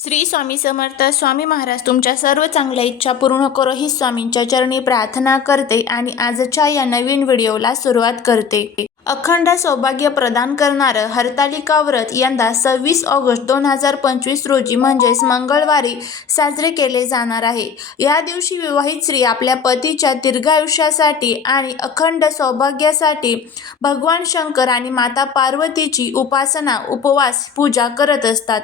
श्री स्वामी समर्थ स्वामी महाराज तुमच्या सर्व चांगल्या इच्छा पूर्ण करो ही स्वामींच्या चरणी प्रार्थना करते आणि आजच्या या नवीन व्हिडिओला सुरुवात करते. अखंड सौभाग्य प्रदान करणारं हरतालिका व्रत यंदा सव्वीस ऑगस्ट दोन हजार पंचवीस रोजी म्हणजेच मंगळवारी साजरे केले जाणार आहे. या दिवशी विवाहित स्त्री आपल्या पतीच्या दीर्घायुष्यासाठी आणि अखंड सौभाग्यासाठी भगवान शंकर आणि माता पार्वतीची उपासना उपवास पूजा करत असतात.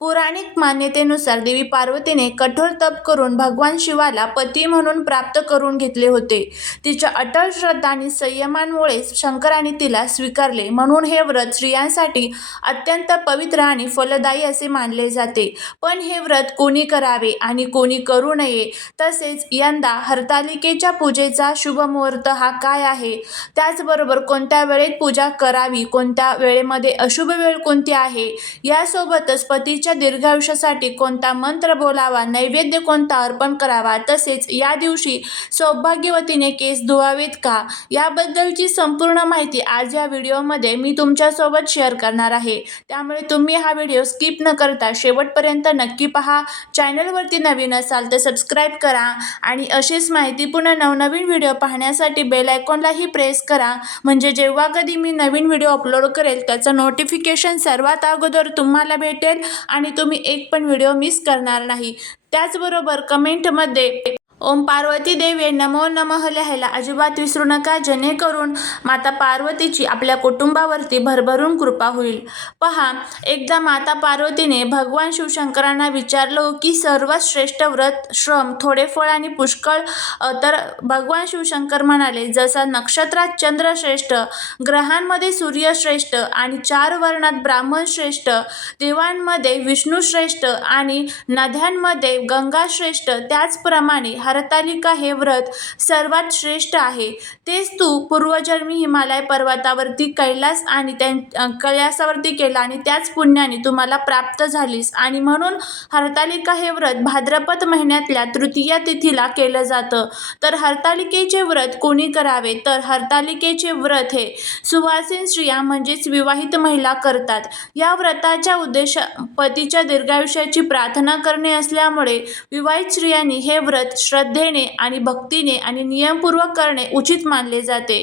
पौराणिक मान्यतेनुसार देवी पार्वतीने कठोर तप करून भगवान शिवाला पती म्हणून प्राप्त करून घेतले होते. तिच्या अटल श्रद्धा आणि संयमांमुळे शंकराने तिला स्वीकारले. म्हणून हे व्रत स्त्रियांसाठी अत्यंत पवित्र आणि फलदायी असे मानले जाते. पण हे व्रत कोणी करावे आणि कोणी करू नये तसेच यंदा हरतालिकेच्या पूजेचा शुभ मुहूर्त हा काय आहे? त्याचबरोबर कोणत्या वेळेत पूजा करावी? कोणत्या वेळेमध्ये अशुभ वेळ कोणती आहे? यासोबतच पतीच्या दीर्घायुष्यासाठी कोणता मंत्र बोलावा नैवेद्य कोणता अर्पण करावा तसेच या दिवशी सौभाग्यवतीने केस धुवावेत का? याबद्दलची संपूर्ण माहिती आज या व्हिडिओमध्ये मी तुमच्यासोबत शेअर करणार आहे. त्यामुळे तुम्ही हा व्हिडिओ स्किप न करता शेवटपर्यंत नक्की पहा. चॅनलवरती नवीन असाल तर सबस्क्राईब करा आणि अशीच माहितीपूर्ण नवनवीन व्हिडिओ पाहण्यासाठी बेल आयकॉनलाही प्रेस करा. म्हणजे जेव्हा कधी मी नवीन व्हिडिओ अपलोड करेल त्याचं नोटिफिकेशन सर्वात अगोदर तुम्हाला भेटेल आणि तुम्ही एक पण व्हिडिओ मिस करणार नाही. त्याचबरोबर कमेंटमध्ये ओम पार्वती देवी नमो नमः लिहायला अजिबात विसरू नका. जेणेकरून माता पार्वतीची आपल्या कुटुंबावरती भरभरून कृपा होईल. पहा एकदा माता पार्वतीने भगवान शिवशंकरांना विचारलं की सर्वात श्रेष्ठ व्रत श्रम थोडे फळ आणि पुष्कळ तर भगवान शिवशंकर म्हणाले जसा नक्षत्रात चंद्र श्रेष्ठ ग्रहांमध्ये सूर्य श्रेष्ठ आणि चार वर्णात ब्राह्मण श्रेष्ठ देवांमध्ये विष्णू श्रेष्ठ आणि नद्यांमध्ये गंगा श्रेष्ठ त्याचप्रमाणे हरतालिका हे व्रत सर्वात श्रेष्ठ आहे. तेच तू पूर्वजन्मी हिमालय पर्वतावरती कैलास आणि त्या कैलासावरती केला आणि त्याच पुण्याने तुम्हाला प्राप्त झालीस. आणि म्हणून हरतालिका हे व्रत भाद्रपद महिन्यातल्या तृतीया तिथीला केलं जातं. तर हरतालिकेचे व्रत कोणी करावे? तर हरतालिकेचे व्रत हे सुवासीन स्त्रिया म्हणजेच विवाहित महिला करतात. या व्रताच्या उद्देश पतीच्या दीर्घायुष्याची प्रार्थना करणे असल्यामुळे विवाहित स्त्रियांनी हे व्रत श्र श्रद्धेने आणि भक्तीने आणि नियमपूर्वक करणे उचित मानले जाते.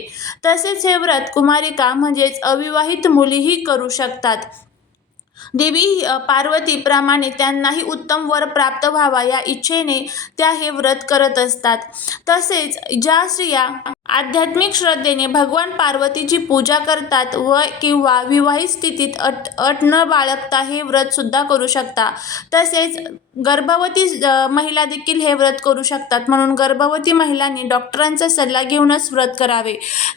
तसेच हे व्रत कुमारिका म्हणजेच अविवाहित मुलीही करू शकतात. देवी पार्वतीप्रमाणे त्यांनाही उत्तम वर प्राप्त व्हावा या इच्छेने त्या हे व्रत करत असतात. तसेच ज्या स्त्रिया आध्यात्मिक श्रद्धेने भगवान पार्वतीची पूजा करतात व किंवा विवाहित स्थितीत अट अट न बाळगता हे व्रत सुद्धा करू शकता. तसेच गर्भवती महिला देखील हे व्रत करू शकतात. म्हणून गर्भवती महिलांनी डॉक्टरांचा सल्ला घेऊनच व्रत करावे.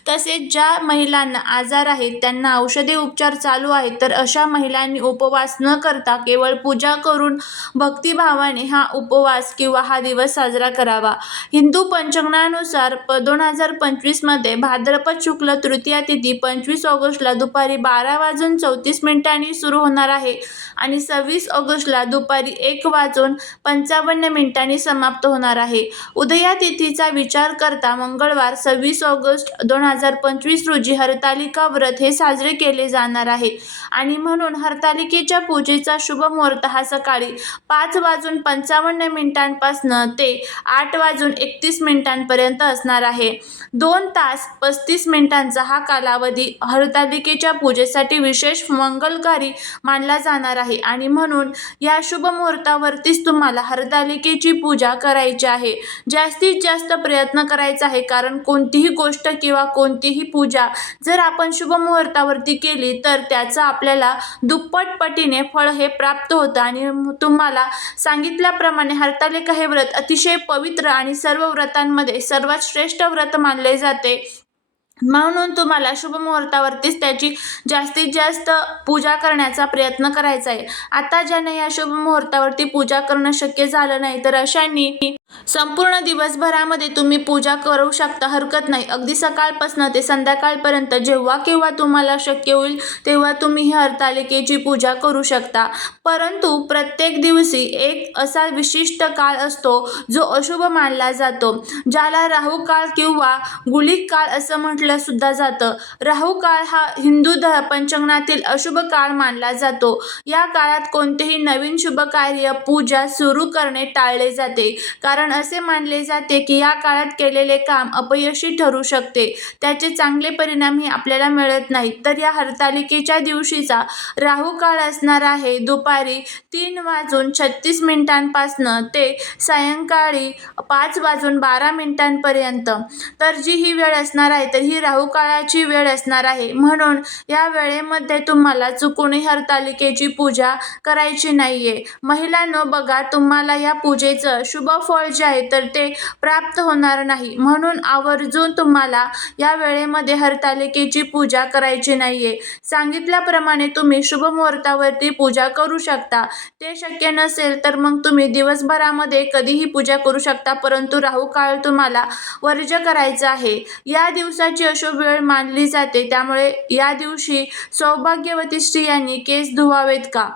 तसेच ज्या महिलांना आजार आहेत त्यांना औषधी उपचार चालू आहेत तर अशा महिलांनी उपवास न करता केवळ पूजा करून भक्तिभावाने हा उपवास किंवा हा दिवस साजरा करावा. हिंदू पंचांगानुसार प दोन हजार पंचवीसमध्ये भाद्रपद शुक्ल तृतीया तिथी पंचवीस ऑगस्टला दुपारी बारा वाजून चौतीस मिनिटांनी सुरू होणार आहे आणि सव्वीस ऑगस्टला दुपारी एक वाजून पंचावन्न मिनिटांनी समाप्त होणार आहे. उदया तिथीचा विचार करता मंगळवार सव्वीस ऑगस्ट दोन हजार पंचवीस रोजी हरतालिका व्रत हे साजरे केले जाणार आहे आणि म्हणून हरतालिकेच्या पूजेचा शुभ मुहूर्त हा सकाळी पाच वाजून पंचावन्न मिनिटांपासनं ते आठ वाजून एकतीस मिनिटांपर्यंत असणार आहे. दोन तास पस्तीस मिनिटांचा हा कालावधी हरतालिकेच्या पूजेसाठी विशेष मंगलकारी मानला जाणार आहे. आणि म्हणून या शुभ मुहूर्तावरतीच तुम्हाला हरतालिकेची पूजा करायची आहे. जास्तीत जास्त प्रयत्न करायचा आहे. कारण कोणतीही गोष्ट किंवा कोणतीही पूजा जर आपण शुभ मुहूर्तावरती केली तर त्याचं आपल्याला दुप्पट पटीने फळ हे प्राप्त होतं. आणि तुम्हाला सांगितल्याप्रमाणे हरतालिका हे व्रत अतिशय पवित्र आणि सर्व व्रतांमध्ये सर्वात श्रेष्ठ व्रत मान मानले जाते. म्हणून तुम्हाला शुभ मुहूर्तावरतीच त्याची जास्तीत जास्त पूजा करण्याचा प्रयत्न करायचा आहे. आता ज्यांना या शुभ मुहूर्तावरती पूजा करणं शक्य झालं नाही तर अशांनी संपूर्ण दिवसभरामध्ये तुम्ही पूजा करू शकता हरकत नाही. अगदी सकाळपासून ते संध्याकाळपर्यंत जेव्हा केव्हा तुम्हाला शक्य होईल तेव्हा तुम्ही ही हरतालिकेची पूजा करू शकता. परंतु प्रत्येक दिवशी एक असा विशिष्ट काळ असतो जो अशुभ मानला जातो ज्याला राहू काळ किंवा गुलिक काळ असं म्हटलं सुद्धा जातं. राहू काळ हा हिंदू ध पंचांगणातील अशुभ काळ मानला जातो. या काळात कोणतेही नवीन शुभ कार्य पूजा सुरू करणे टाळले जाते. कारण कारण असे मानले जाते की या काळात केलेले काम अपयशी ठरू शकते. त्याचे चांगले परिणामही आपल्याला मिळत नाहीत. तर या हरतालिकेच्या दिवशीचा राहू काळ असणार आहे. दुपारी तीन वाजून छत्तीस मिनिटांपासनं ते सायंकाळी पाच वाजून बारा मिनिटांपर्यंत. तर जी ही वेळ असणार आहे तर ही राहू काळाची वेळ असणार आहे. म्हणून या वेळेमध्ये तुम्हाला चुकूनही हरतालिकेची पूजा करायची नाही आहे महिलांनो बघा तुम्हाला या पूजेचं शुभ फळ जे आहे तर ते प्राप्त होणार नाही. म्हणून आवर्जून तुम्हाला या वेळेमध्ये हरतालिकेची पूजा करायची नाही आहे सांगितल्याप्रमाणे तुम्ही शुभ मुहूर्तावरती पूजा करू शकता. ते शक्य नसेल तर मग तुम्ही दिवसभरामध्ये कधीही पूजा करू शकता परंतु राहू काळ तुम्हाला वर्ज करायचा आहे. या दिवसाची अशुभ वेळ मानली जाते. त्यामुळे या दिवशी सौभाग्यवती स्त्रियांनी केस धुवावेत का?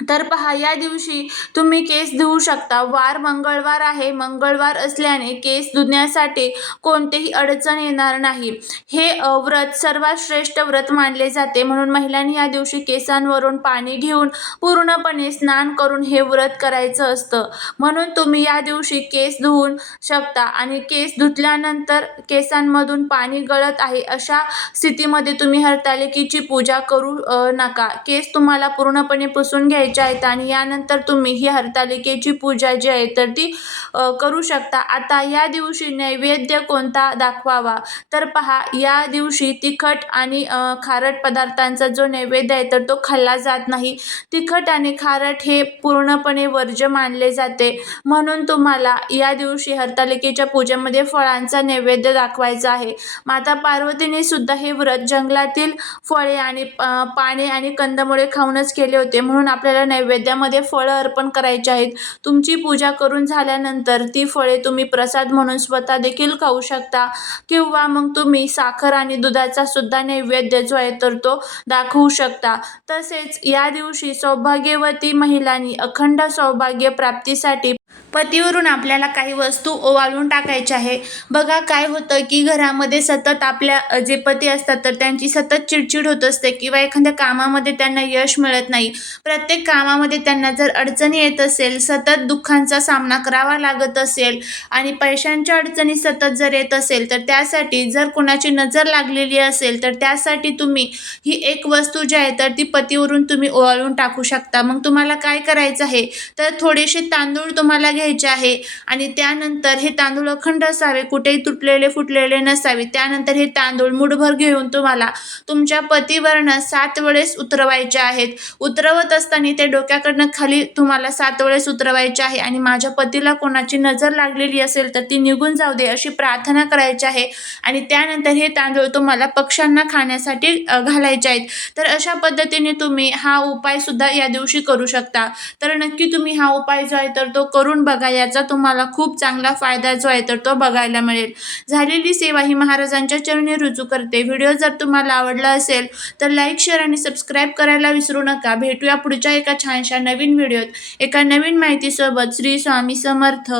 तर पहा या दिवशी तुम्ही केस धुवू शकता. वार मंगळवार आहे. मंगळवार असल्याने केस धुण्यासाठी कोणतेही अडचण येणार नाही. हे व्रत सर्वात श्रेष्ठ व्रत मानले जाते. म्हणून महिलांनी या दिवशी केसांवरून पाणी घेऊन पूर्णपणे स्नान करून हे व्रत करायचं असतं. म्हणून तुम्ही या दिवशी केस धुवून शकता आणि केस धुतल्यानंतर केसांमधून पाणी गळत आहे अशा स्थितीमध्ये तुम्ही हरतालिकेची पूजा करू नका. केस तुम्हाला पूर्णपणे पुसून घ्यायचे आहेत आणि यानंतर तुम्ही ही हरतालिकेची पूजा जी आहे तर ती करू शकता. आता या दिवशी नैवेद्य कोणता दाखवावा? तर पहा या दिवशी तिखट आणि खारट पदार्थांचा जो नैवेद्य आहे तर तो खाल्ला जात नाही. तिखट आणि खारट हे पूर्णपणे वर्ज्य मानले जाते. म्हणून तुम्हाला या दिवशी हरतालिकेच्या पूजेमध्ये फळांचा नैवेद्य दाखवायचा आहे. माता पार्वतीने सुद्धा हे व्रत जंगलातील फळे आणि पाने आणि कंदमुळे खाऊनच केले होते. म्हणून आपल्याला नैवेद्यामध्ये फळं अर्पण करायची आहेत. तुमची पूजा करून झाल्यानंतर ती फळे तुम्ही प्रसाद म्हणून स्वतः देखील खाऊ शकता. किंवा मग तुम्ही साखर आणि दुधाचा सुद्धा नैवेद्य जो आहे तर तो दाखवू शकता. तसेच या दिवशी सौभाग्यवती महिलांनी अखंड सौभाग्य प्राप्तीसाठी पतीवरून आपल्याला काही वस्तू ओवाळून टाकायच्या आहे. बघा काय होतं की घरामध्ये सतत आपल्या जे पती असतात तर त्यांची सतत चिडचिड होत असते किंवा एखाद्या कामामध्ये त्यांना यश मिळत नाही. प्रत्येक कामामध्ये त्यांना जर अडचणी येत असेल सतत दुःखांचा सामना करावा लागत असेल आणि पैशांच्या अडचणी सतत जर येत असेल तर त्यासाठी जर कोणाची नजर लागलेली असेल तर त्यासाठी तुम्ही ही एक वस्तू जी आहे तर ती पतीवरून तुम्ही ओवाळून टाकू शकता. मग तुम्हाला काय करायचं आहे? तर थोडेसे तांदूळ तुम्हाला घ्यायचे आहे. आणि त्यानंतर हे तांदूळ अखंड असावे कुठेही तुटलेले फुटलेले नसावे. त्यानंतर हे तांदूळ मुठभर घेऊन तुम्हाला तुमच्या पतीवरनं सात वेळेस उतरवायचे आहेत. उतरवत असताना ते डोक्याकडनं खाली तुम्हाला सात वेळेस उतरवायचे आहे. आणि माझ्या पतीला कोणाची नजर लागलेली असेल तर ती निघून जाऊ दे अशी प्रार्थना करायची आहे. आणि त्यानंतर हे तांदूळ तुम्हाला पक्ष्यांना खाण्यासाठी घालायचे आहेत. तर अशा पद्धतीने तुम्ही हा उपाय सुद्धा या दिवशी करू शकता. तर नक्की तुम्ही हा उपाय जो आहे तर तो करून बघा याचा तुम्हाला खूप चांगला फायदा जो आहे तर तो बघायला मिळेल. झालेली सेवा ही महाराजांच्या चरणी रुजू करते. व्हिडिओ जर तुम्हाला आवडला असेल तर लाईक शेअर आणि सबस्क्राईब करायला विसरू नका. भेटूया पुढच्या एका छानशा नवीन व्हिडिओत. एका नवीन माहितीसोबत श्री स्वामी समर्थ.